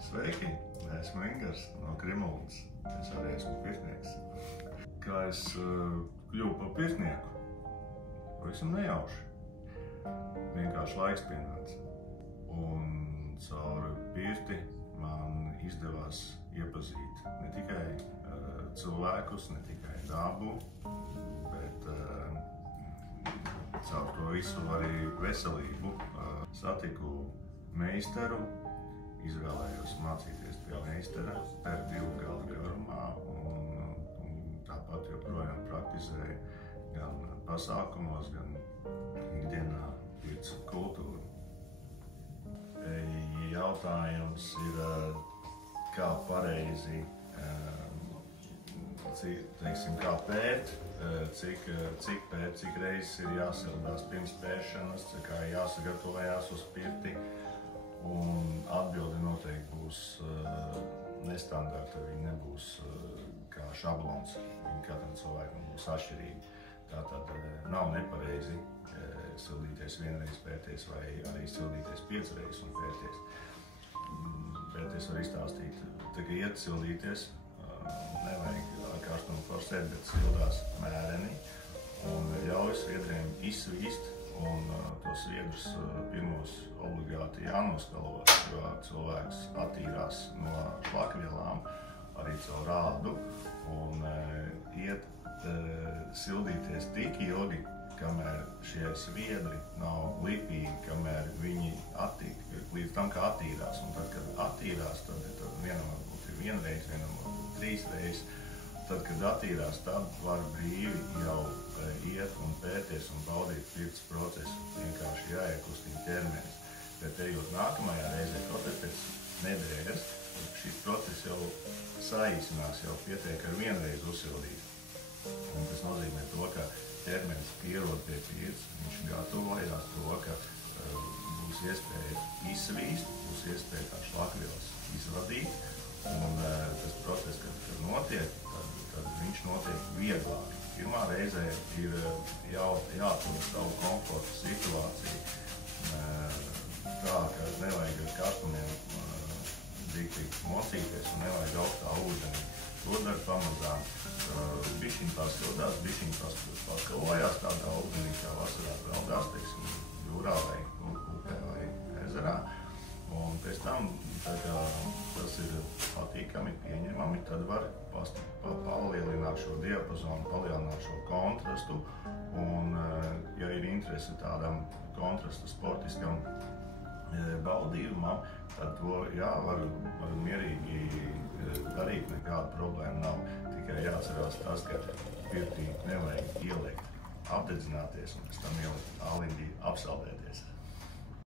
Sveiki! Esmu Ingars no Krimuldas. Es arī esmu pirtnieks. Kā es kļuvu par pirtnieku? Pavisam nejauši. Vienkārši laiks pienāca. Un caur pirti man izdevās iepazīt ne tikai cilvēkus, ne tikai dabu, bet caur to visu arī veselību. Satiku meistaru, izvēlējos mācīties pie meistara ar 2 gadu garumā un tāpat joprojām praktizēju gan pasākumos, gan ikdienā pirts kultūru. Jautājums ir, kā pareizi, kā pērt, cik reizes ir jāsildās pirms pēršanas, kā jāsagatavojās uz pirti. Un atbilde noteikti būs nestandarta, viņa nebūs kā šablons, viņa katram cilvēkam būs atšķirīga. Tātad nav nepareizi sildīties 1 reizi pērties vai arī sildīties 5 reizes un pērties. Bet es varu izstāstīt, tā kā iet sildīties, nevajag ar karstumu forsēt, bet sildās mēreni un ļauj sviedriem izsvīst. Un tos sviedrus pirmos obligāti jānoskalo, jo cilvēks attīrās no šlakvielām arī caur ādu un iet sildīties tik ilgi, kamēr šie sviedri nav lipīgi, kamēr viņi līdz tam, kā attīrās. Un tad, kad attīrās, tad vienam varbūt ir 1 reize, vienam varbūt 3 reizes. Tad, kad attīrās, tad var brīvi jau iet un pēties un baudīt pirts procesu. Vienkārši jāiekustina ķermenis. Bet ejot nākamajā reizē, kaut arī pēc nedēļas, šis process jau saīsinās, jau pietiek ar 1 reizi uzsildīt. Un tas nozīmē to, ka ķermenis pierod pie pirts, viņš gatavojās to, ka būs iespēja izsvīst, būs iespēja tā šlakvielas izvadīt. Un tas process, kad notiek, tad viņš notiek vieglāk. Pirmā reizē ir jāatrod savu komforta situāciju. Tā, ka nevajag ar kartumiem dikti mocīties un nevajag augstā ūdenī. To dar pamazām. Bišķiņ pasildās, bišķiņ paskalojās tādā ūdenī, kā vasarā peldās, teiksim, jūrā vai upē vai ezerā. Un pēc tam, tas ir patīkami, pieņemami, tad var palielināt šo diapazonu, palielināt šo kontrastu. Un, ja ir interese tādam kontrasta sportiskam baudījumam, tad to var mierīgi darīt, nekāda problēma nav. Tikai jāatcerās tas, ka pirtī nevajag ielikt, apdedzināties un pēc tam ielikt ālindī apsaldēties.